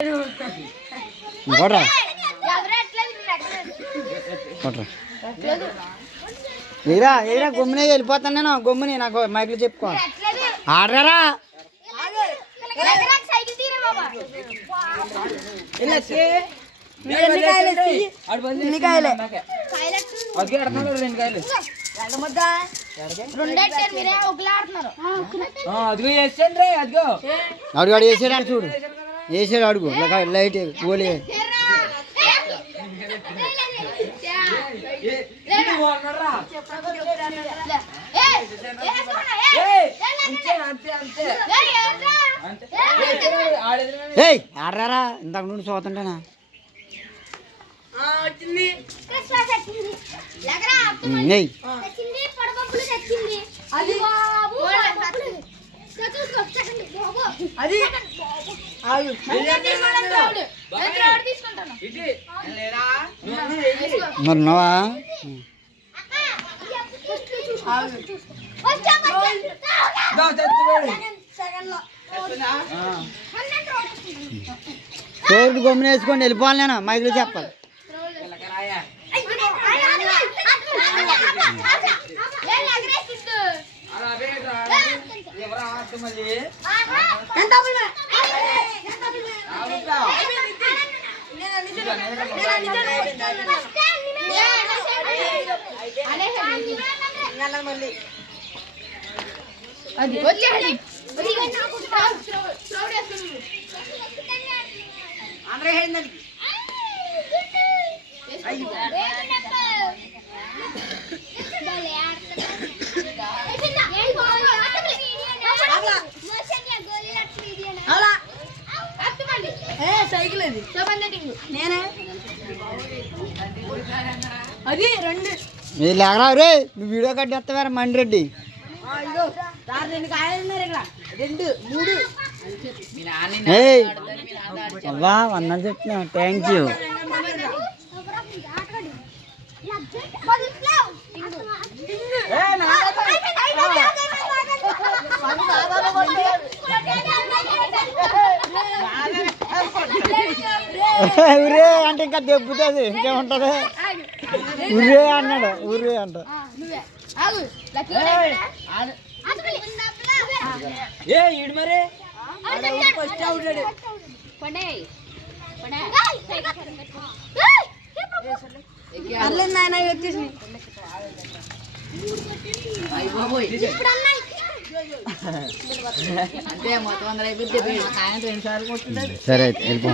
కొట్రా కొట్రా ఏరా ఏరా గమ్మునే వెళ్ళిపోతాను నేను గమ్ముని నాకు మైకులు చెప్పుకో ఆడరా అడుగు వేసాడు చూడు వేసాడు అడుగు లైట్ గోలీ ఆడరా ఇంతకు నుండి చూస్తుంటేనా మరి నువ్వా తోడు గమ్మున వేసుకొని వెళ్ళిపోవాలి నేను మైకులు చెప్పాలి సైకిల్ నేనే అది రెండు లేకరా రే నువ్వు వీడియో కట్టేస్తావారా మండిరెడ్డి అవ్వా వందలు చెప్తున్నా థ్యాంక్ యూ ఉరే అంటే ఇంకా దెబ్బతుంది ఇంకేముంటది ఉరే అన్నాడు ఉరే అంట సరే అయితే వెళ్ళిపో.